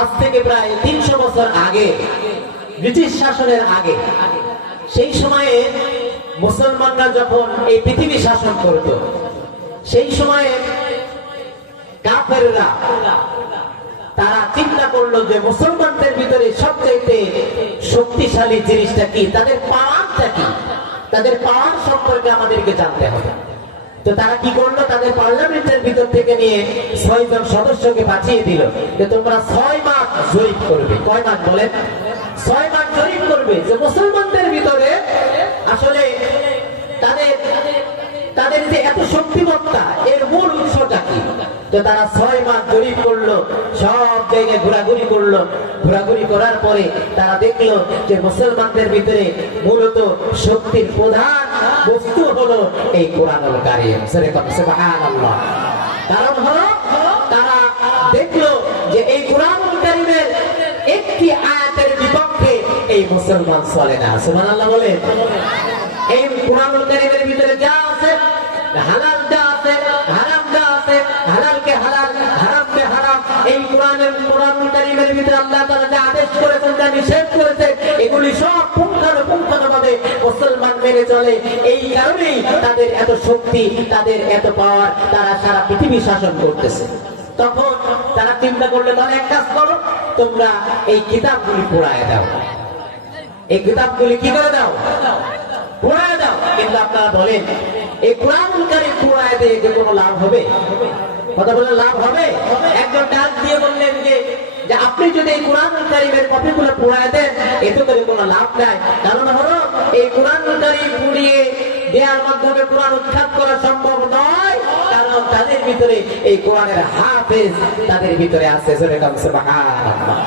আজ থেকে প্রায় 300 বছর আগে, ব্রিটিশ শাসনের আগে, সেই সময়ে মুসলমানরা যখন এই পৃথিবী শাসন করত, সেই সময়ে কাফেররা তারা চিন্তা করলো যে মুসলমানদের ভিতরে সবচেয়ে শক্তিশালী জিনিসটা কি, তাদের পাওয়ারটা কি, তাদের পাওয়ার সম্পর্কে আমাদেরকে জানতে হবে। তো তারা কি করলো, তাদের পার্লামেন্টের ভিতর থেকে নিয়ে 6 জন সদস্যকে পাঠিয়ে দিল যে তোমরা 6 মাস জরিপ করবে। কয় মাস বলেন? 6 মাস জরিপ করবে যে মুসলমানদের ভিতরে আসলে তাদের যে এত শক্তিমত্তা, এর মূল উৎসটা কি। তো তারা 6 মাস জরিপ করলো, সব জায়গায় ঘোরাঘুরি করলো। ঘোরাঘুরি করার পরে তারা দেখলো যে মুসলমানদের ভিতরে মূলত শক্তির প্রধান বস্তু হলো এই কোরআনুল কারীম। সুবহানাল্লাহ। কারণ হলো তারা দেখলো যে এই কোরআনুল কারীমের একটি আয়াতের বিপক্ষে এই মুসলমান চলে না। সুবহানাল্লাহ বলেন। এই কোরআনুল কারীমের ভিতরে যা আছে, হালাল যা আছে, হারাম যা আছে, হালালকে হালাল, হারামকে হারাম, এই কোরআনুল কারীমের ভিতরে আল্লাহ তাআলা যা আদেশ করেছেন, যা নিষেধ করেছেন, এগুলি সব পুঙ্খানুপুঙ্খভাবে মুসলমান মেনে চলে। এই কারণেই তাদের এত শক্তি, তাদের এত পাওয়ার, তারা সারা পৃথিবী শাসন করতেছে। তখন তারা চিন্তা করলে, তাহলে এক কাজ করো, তোমরা এই কিতাবগুলি পোড়ায় দাও। এই কিতাবগুলি কি করে দাও? পোড়ায় দাও। কিন্তু আপনারা বলেন, এই কোরআনুল কারীম পোড়ায় দিয়ে যে কোনো লাভ হবে? কথা বলে লাভ হবে? একজন ডাক দিয়ে বললেন যে আপনি যদি এই কোরআনুল কারীমের কপিগুলো পোড়ায় দেন, এতে করে কোনো লাভ নাই। কারণ হলো এই কোরআনুল কারীম পুড়িয়ে দেওয়ার মাধ্যমে কোরআন উৎখাত করা সম্ভব নয়, কারণ তাদের ভিতরে এই কোরআনের হাফেজ তাদের ভিতরে আছে। সুবহানাল্লাহ।